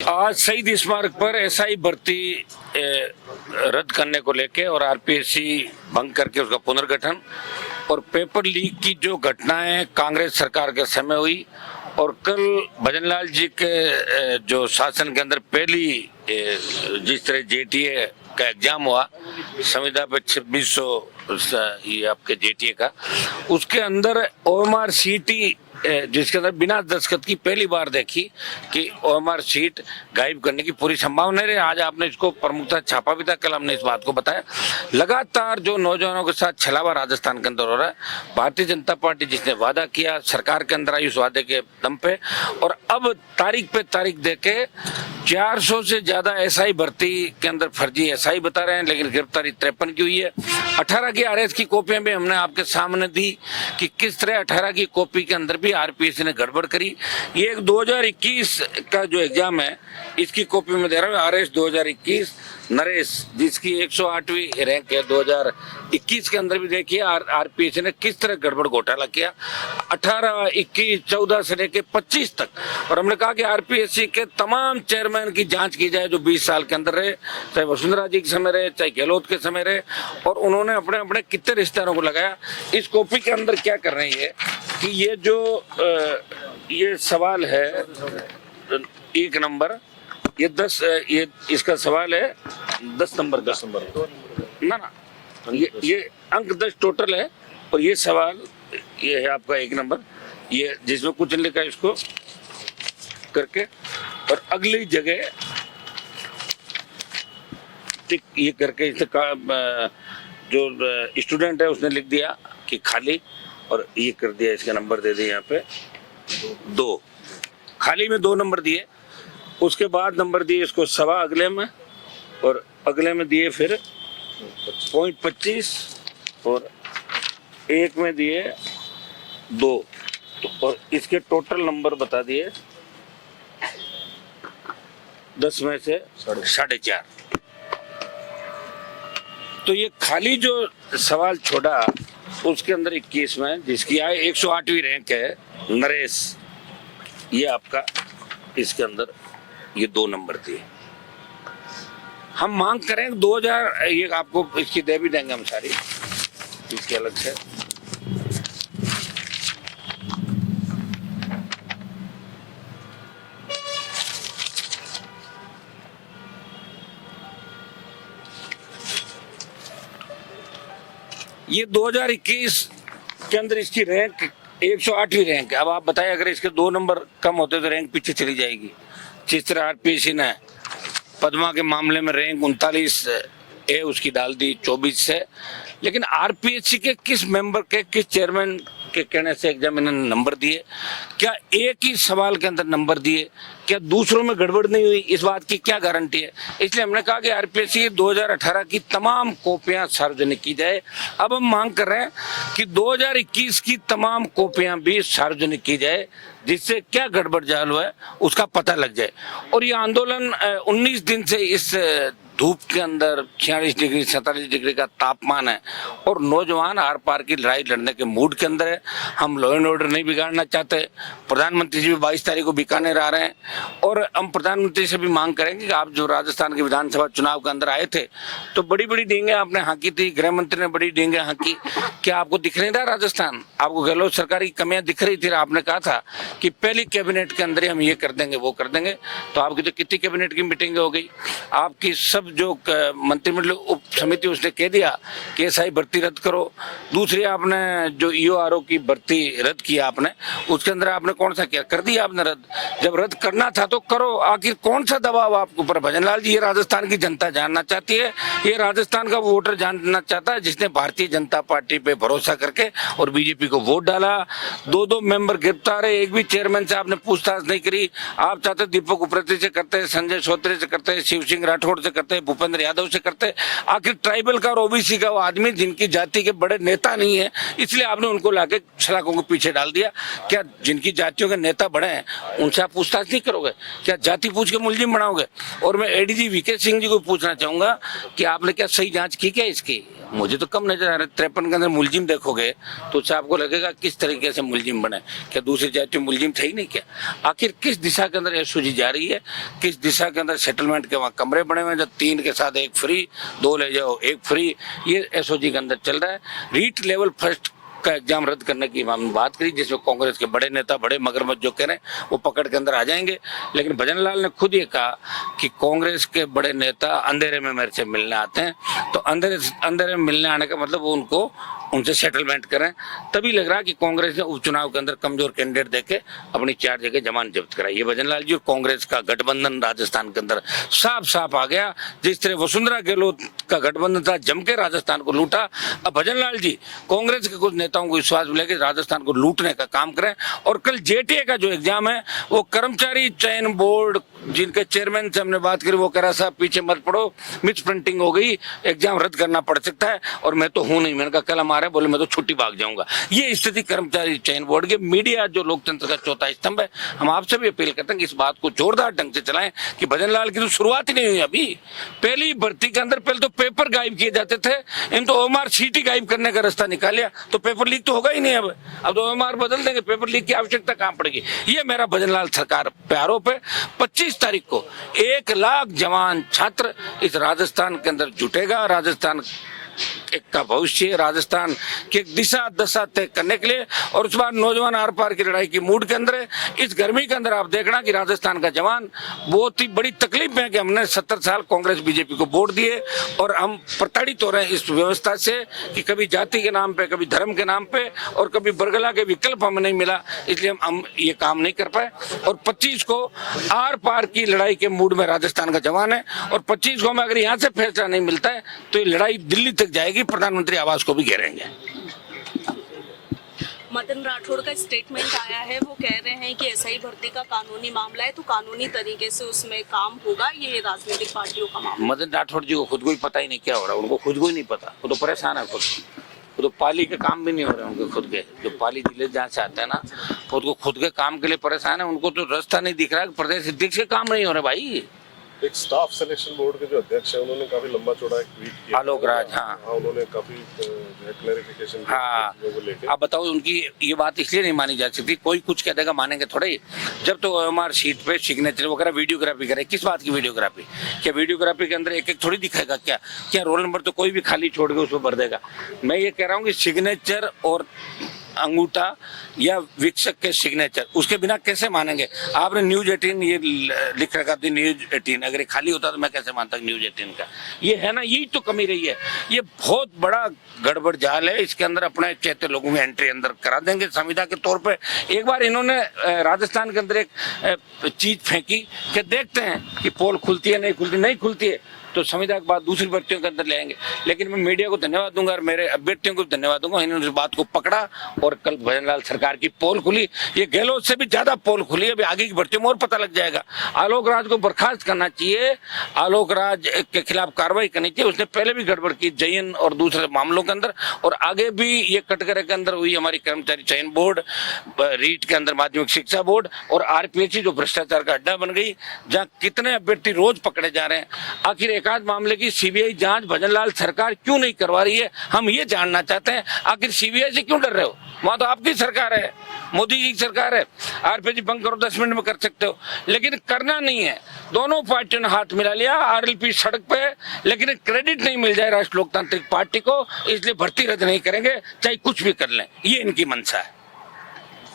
आज शहीद स्मारक पर एसआई भर्ती रद्द करने को लेके और आरपीएससी भंग करके उसका पुनर्गठन और पेपर लीक की जो घटनाएं कांग्रेस सरकार के समय हुई और कल भजनलाल जी के जो शासन के अंदर पहली जिस तरह जेटीए का एग्जाम हुआ संविदा पे 2600 ये आपके जेटीए का, उसके अंदर ओएमआर सीटी जिसके अंदर बिना दस्तखत की पहली बार देखी कि ओएमआर सीट गायब करने की पूरी संभावना है। आज आपने इसको प्रमुखता छापा भी था, कल हमने इस बात को बताया। लगातार जो नौजवानों के साथ छलावा राजस्थान के अंदर हो रहा है, भारतीय जनता पार्टी जिसने वादा किया सरकार के अंदर आई उस वादे के दम पे, और अब तारीख पे तारीख देके 400 से ज्यादा एसआई भर्ती के अंदर फर्जी एसआई बता रहे हैं, लेकिन गिरफ्तारी 53 की हुई है। 18 की आरएस की कॉपियां भी हमने आपके सामने दी कि किस तरह 18 की कॉपी के अंदर भी आरपीएससी ने गड़बड़ करी। ये एक 2021 का जो एग्जाम है इसकी कॉपी में दे रहा हूँ, आरएस 2021 नरेश जिसकी 108वीं रैंक है 2021 के अंदर भी देखिए आरपीएससी ने किस तरह गड़बड़ घोटाला किया 18, 21, 14 से लेके 25 तक। और हमने कहा कि आरपीएससी के तमाम चेयरमैन की जांच की जाए जो 20 साल के अंदर रहे, चाहे वसुंधरा जी के समय रहे चाहे गहलोत के समय रहे, और उन्होंने अपने अपने कितने रिश्तेदारों को लगाया। इस कॉपी के अंदर क्या कर रहे हैं कि ये जो ये सवाल है 1 नंबर, ये 10 ये इसका सवाल है 10 नंबर का, 10 नंबर ना ये अंक 10 टोटल है, और ये सवाल ये है आपका 1 नंबर, ये जिसमें कुछ लिखा है इसको करके, और अगली जगह टिक ये करके इसे जो स्टूडेंट है उसने लिख दिया कि खाली, और ये कर दिया, इसका नंबर दे दिए यहाँ पे 2, खाली में 2 नंबर दिए। उसके बाद नंबर दिए इसको सवा अगले में, और अगले में दिए फिर पॉइंट 25, और एक में दिए 2, और इसके टोटल नंबर बता दिए 10 में से 4.5। तो ये खाली जो सवाल छोड़ा उसके अंदर 21 में जिसकी आय 108वीं रैंक है नरेश, ये आपका इसके अंदर ये 2 नंबर दिए। हम मांग करें 2000, ये आपको इसकी दे भी देंगे हम सारी इसके अलग से। ये 2021 के अंदर इसकी रैंक 108वीं रैंक है। अब आप बताएं अगर इसके 2 नंबर कम होते तो रैंक पीछे चली जाएगी। जिस तरह आरपीएससी ने पद्मा के मामले में रैंक 39 है उसकी डाल दी 24 से, लेकिन आरपीएससी के किस मेंबर के किस चेयरमैन के कहने से एग्जामिनर ने नंबर दिए? क्या एक ही सवाल के अंदर नंबर दिए? क्या दूसरों में गड़बड़ नहीं हुई? इस बात की क्या गारंटी है? इसलिए हमने कहा कि आरपीएससी 2018 की तमाम कॉपियां सार्वजनिक की जाए। अब हम मांग कर रहे हैं कि 2021 की तमाम कॉपियां भी सार्वजनिक की जाए, जिससे क्या गड़बड़ जाल हुआ है उसका पता लग जाए। और ये आंदोलन 19 दिन से इस धूप के अंदर 46 डिग्री 47 डिग्री का तापमान है, और नौजवान आर पार की लड़ाई लड़ने के मूड के अंदर है। हम लॉ एंड ऑर्डर नहीं बिगाड़ना चाहते। प्रधानमंत्री जी भी 22 तारीख को बीकानेर आ रहे हैं, और हम प्रधानमंत्री से भी मांग करेंगे कि आप जो राजस्थान के विधानसभा चुनाव के अंदर आए थे तो बड़ी बड़ी डींगे आपने हाँकी थी, गृह मंत्री ने बड़ी डींगे हाँकी, क्या आपको दिख नहीं रहा राजस्थान? आपको गहलोत सरकार की कमियां दिख रही थी? आपने कहा था कि पहली कैबिनेट के अंदर ही हम ये कर देंगे वो कर देंगे, तो आपकी तो कितनी कैबिनेट की मीटिंग हो गई? आपकी सब जो मंत्रिमंडल उप समिति उसने कह दिया कि एसआई भर्ती रद्द करो। दूसरी आपने जो ईओआरओ की भर्ती रद्द किया आपने, उसके अंदर आपने कौन सा किया? कर दिया आपने रद्द। जब रद्द करना था तो करो। आखिर कौन सा दबाव आपके ऊपर? भजनलाल जी, ये राजस्थान की जनता जानना चाहती है, ये राजस्थान का वोटर जानना चाहता है जिसने भारतीय जनता पार्टी पे भरोसा करके और बीजेपी को वोट डाला। 2 मेंबर गिरफ्तार है, एक भी चेयरमैन से आपने पूछताछ नहीं करी। आप चाहते दीपक उप्रेती से करते, संजय सोत्रे से करते, शिव सिंह राठौड़ से करते, भूपेंद्र यादव से करते। आखिर ट्राइबल का और ओबीसी का वो आदमी जिनकी जाति के बड़े नेता नहीं है, इसलिए आपने उनको लाके सलाखों के पीछे डाल दिया। क्या जिनकी जातियों के नेता बड़े हैं उनसे आप पूछताछ नहीं करोगे? क्या जाति पूछ के मुलजिम बनाओगे? और मैं एडीजी वीके सिंह जी को पूछना चाहूंगा कि आपने क्या सही जांच की क्या इसकी? मुझे तो कम नजर आ रहा है। 53 के अंदर मुलजिम देखोगे तो उससे आपको लगेगा किस तरीके से मुलजिम बने, क्या दूसरी जाति मुलजिम थे ही नहीं क्या? आखिर किस दिशा के अंदर एसओजी जा रही है, किस दिशा के अंदर सेटलमेंट के वहाँ कमरे बने हुए हैं, जो 3 के साथ 1 फ्री, 2 ले जाओ 1 फ्री, ये एसओजी के अंदर चल रहा है। रीट लेवल फर्स्ट का एग्जाम रद्द करने की हम बात करी, जिसमें कांग्रेस के बड़े नेता, बड़े मगरमच्छ जो कह रहे हैं वो पकड़ के अंदर आ जाएंगे। लेकिन भजन लाल ने खुद ये कहा कि कांग्रेस के बड़े नेता अंधेरे में मेरे से मिलने आते हैं, तो अंधेरे में मिलने आने का मतलब वो उनसे सेटलमेंट करें। तभी लग रहा है कि कांग्रेस ने उपचुनाव के अंदर कमजोर कैंडिडेट देके अपनी 4 जगह जमानत जब्त कराई। ये भजन लाल जी और कांग्रेस का गठबंधन राजस्थान के अंदर साफ साफ आ गया। जिस तरह वसुंधरा गहलोत का गठबंधन था, जम के राजस्थान को लूटा, अब भजन लाल जी कांग्रेस के कुछ नेताओं को विश्वास मिलेगा कि राजस्थान को लूटने का काम करें। और कल जेटीए का जो एग्जाम है वो कर्मचारी चयन बोर्ड जिनके चेयरमैन से हमने बात करी, वो कह रहा साहब पीछे मत पड़ो, मिस प्रिंटिंग हो गई, एग्जाम रद्द करना पड़ सकता है। और मैं तो हूं नहीं, मैंने कहा कल हमारे बोले मैं तो छुट्टी भाग जाऊंगा। ये स्थिति कर्मचारी चयन बोर्ड के। मीडिया जो लोकतंत्र का चौथा स्तंभ है, हम आपसे भी अपील करते हैं कि इस बात को जोरदार ढंग से चलाएं कि भजन लाल की तो शुरुआत ही नहीं हुई अभी। पहली भर्ती के अंदर पहले तो पेपर गायब किए जाते थे, इन तो ओएमआर शीट ही गायब करने का रास्ता निकालिया, तो पेपर लीक तो होगा ही नहीं। अब तो ओएमआर बदल देंगे, पेपर लीक की आवश्यकता कहां पड़ेगी। ये मेरा भजन लाल सरकार पे आरोप है। 25 तारीख को 1 लाख जवान छात्र इस राजस्थान के अंदर जुटेगा। राजस्थान का भविष्य, राजस्थान की दिशा दशा तय करने के लिए, और उस बार नौजवान आर पार की लड़ाई की मूड के अंदर है। इस गर्मी के अंदर आप देखना कि राजस्थान का जवान बहुत ही बड़ी तकलीफ में है कि हमने 70 साल कांग्रेस बीजेपी को वोट दिए और हम प्रताड़ित हो रहे हैं इस व्यवस्था से कि कभी जाति के नाम पे, कभी धर्म के नाम पे, और कभी बरगला के विकल्प हमें नहीं मिला, इसलिए हम ये काम नहीं कर पाए। और 25 को आर पार की लड़ाई के मूड में राजस्थान का जवान है, और 25 को हमें अगर यहाँ से फैसला नहीं मिलता है तो ये लड़ाई दिल्ली तक जाएगी, प्रधानमंत्री आवास को भी घेरेंगे। मदन राठौड़ का स्टेटमेंट आया है, वो कह रहे हैं कि एसआई भर्ती का कानूनी मामला है तो कानूनी तरीके से उसमें काम होगा, ये राजनीतिक पार्टियों का मामला। मदन राठौड़ जी को खुद को ही पता ही नहीं क्या हो रहा है, उनको खुद को ही नहीं पता, वो तो परेशान है खुद। वो तो पाली के काम भी नहीं हो रहे उनके खुद के, जो पाली जिले जहाँ से आते हैं ना, खुद के काम के लिए परेशान है। उनको तो रास्ता नहीं दिख रहा है, प्रदेश अध्यक्ष के काम नहीं हो रहे भाई। एक स्टाफ सिलेक्शन बोर्ड के जो अध्यक्ष है उन्होंने काफी लंबा चौड़ा एक ट्वीट किया, आलोक राज। हाँ, उन्होंने काफी क्लैरिफिकेशन हाँ, आप बताओ उनकी ये बात इसलिए नहीं मानी जा सकती, कोई कुछ कह देगा मानेंगे थोड़े ही। जब तो ओएमआर शीट पे सिग्नेचर वगैरह वीडियोग्राफी करे, किस बात की वीडियोग्राफी? क्या वीडियोग्राफी के अंदर एक एक थोड़ी दिखाएगा? क्या रोल नंबर तो कोई भी खाली छोड़ के उसको भर देगा? मैं ये कह रहा हूँ कि सिग्नेचर और अंगूठा या विक्षक के सिग्नेचर उसके बिना कैसे मानेंगे? आपने न्यूज 18 ये लिख रखा थी, न्यूज 18 अगर खाली होता तो मैं कैसे मानता न्यूज 18 का? ये है ना, यही तो कमी रही है। ये बहुत बड़ा गड़बड़ जाल है, इसके अंदर अपने चैत्य लोगों में एंट्री अंदर करा देंगे संविदा के तौर पे। एक बार इन्होंने राजस्थान के अंदर एक चीज फेंकी कि देखते हैं कि पोल खुलती है नहीं खुलती है तो संविदा के बाद दूसरी भर्तियों के अंदर ले आएंगे। लेकिन मैं मीडिया को धन्यवाद दूंगा और मेरे अभ्यर्थियों को धन्यवाद दूंगा, इन्होंने इस बात को पकड़ा और कल भजन लाल सरकार की पोल खुली। ये गहलोत से भी ज्यादा पोल खुली, अभी आगे की भर्तियों में और पता लग जाएगा। आलोक राज को बर्खास्त करना चाहिए, आलोक राज के खिलाफ कार्रवाई करनी चाहिए। उसने पहले भी गड़बड़ की जयन और दूसरे मामलों के अंदर, और आगे भी ये कटघरे के अंदर हुई हमारी कर्मचारी चयन बोर्ड, रीट के अंदर माध्यमिक शिक्षा बोर्ड और आरपीएससी जो भ्रष्टाचार का अड्डा बन गई, जहाँ कितने अभ्यर्थी रोज पकड़े जा रहे हैं। आखिर एकाध मामले की सीबीआई जांच भजन लाल सरकार क्यों नहीं करवा रही है, हम ये जानना चाहते हैं। आखिर सीबीआई से क्यों डर रहे हो? वहां तो आपकी सरकार है, मोदी जी की सरकार है, आरपीएससी बंद करो 10 मिनट में कर सकते हो, लेकिन करना नहीं है। दोनों पार्टियों ने हाथ मिला लिया, आरएलपी सड़क पे, लेकिन क्रेडिट नहीं मिल जाए राष्ट्रीय लोकतांत्रिक पार्टी को, इसलिए भर्ती रद्द नहीं करेंगे चाहे कुछ भी कर लें, ये इनकी मंशा है।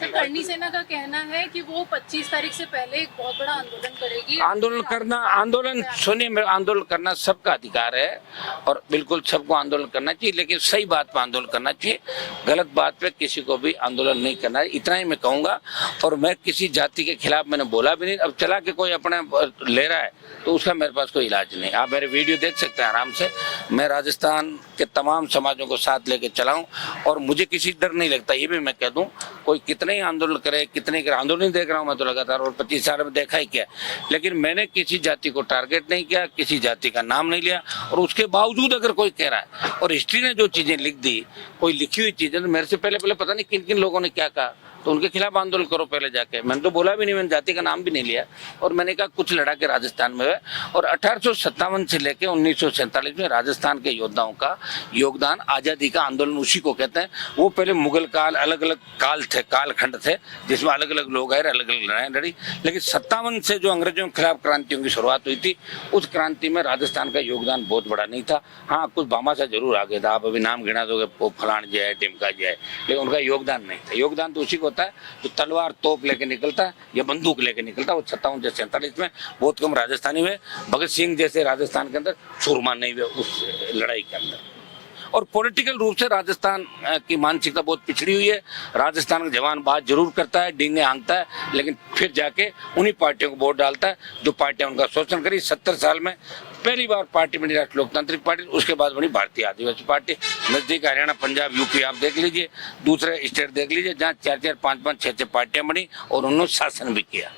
करनी सेना का कहना है कि वो 25 तारीख से पहले एक बहुत बड़ा आंदोलन करेगी। आंदोलन सुनिए, आंदोलन करना सबका अधिकार है और बिल्कुल सबको आंदोलन करना चाहिए, लेकिन सही बात पे आंदोलन करना चाहिए, गलत बात पे किसी को भी आंदोलन नहीं करना है। इतना ही मैं कहूँगा। और मैं किसी जाति के खिलाफ मैंने बोला भी नहीं। अब चला के कोई अपने ले रहा है तो उसका मेरे पास कोई इलाज नहीं। आप मेरे वीडियो देख सकते हैं आराम से। मैं राजस्थान के तमाम समाजों को साथ लेके चलाऊं और मुझे किसी डर नहीं लगता। ये भी मैं कह दूं, कोई कितने ही आंदोलन करे, कितने करे, आंदोलन देख रहा हूं मैं तो लगातार, और 25 साल में देखा ही क्या। लेकिन मैंने किसी जाति को टारगेट नहीं किया, किसी जाति का नाम नहीं लिया। और उसके बावजूद अगर कोई कह रहा है, और हिस्ट्री ने जो चीजें लिख दी, कोई लिखी हुई चीजें, तो मेरे से पहले पता नहीं किन किन लोगों ने क्या कहा। तो उनके खिलाफ आंदोलन करो पहले जाके। मैंने तो बोला भी नहीं, मैंने जाति का नाम भी नहीं लिया, और मैंने कहा कुछ लड़ाके राजस्थान में हुए। और 1857 से लेकर 1947 में राजस्थान के योद्धाओं का योगदान, आजादी का आंदोलन उसी को कहते हैं। वो पहले मुगल काल, अलग अलग काल थे, कालखंड थे, जिसमें अलग अलग लोग आए, अलग अलग लड़ाई लड़ी। लेकिन 57 से जो अंग्रेजों के खिलाफ क्रांतियों की शुरुआत हुई थी, उस क्रांति में राजस्थान का योगदान बहुत बड़ा नहीं था। हाँ, कुछ भामाशाह जरूर आगे था, आप अभी नाम गिना दोगे, वो फलान जी है, टिमका जी है, लेकिन उनका योगदान नहीं था। योगदान तो उसी को होता है जो तलवार तोप लेके निकलता है या बंदूक लेके निकलता है। वो 57 से 47 में बहुत कम राजस्थानी हुए। भगत सिंह जैसे राजस्थान के अंदर सूरमा नहीं हुए उस लड़ाई के अंदर। और पॉलिटिकल रूप से राजस्थान की मानसिकता बहुत पिछड़ी हुई है। राजस्थान का जवान बात जरूर करता है, डींगे हाँकता है, लेकिन फिर जाके उन्हीं पार्टियों को वोट डालता है जो पार्टियां उनका शोषण करी। 70 साल में पहली बार पार्टी बनी राष्ट्रीय लोकतांत्रिक पार्टी, उसके बाद बनी भारतीय आदिवासी पार्टी। नजदीक हरियाणा, पंजाब, यूपी आप देख लीजिए, दूसरे स्टेट देख लीजिए, जहाँ 4-4, 5-5, 6-6 पार्टियां बनी और उन्होंने शासन भी किया।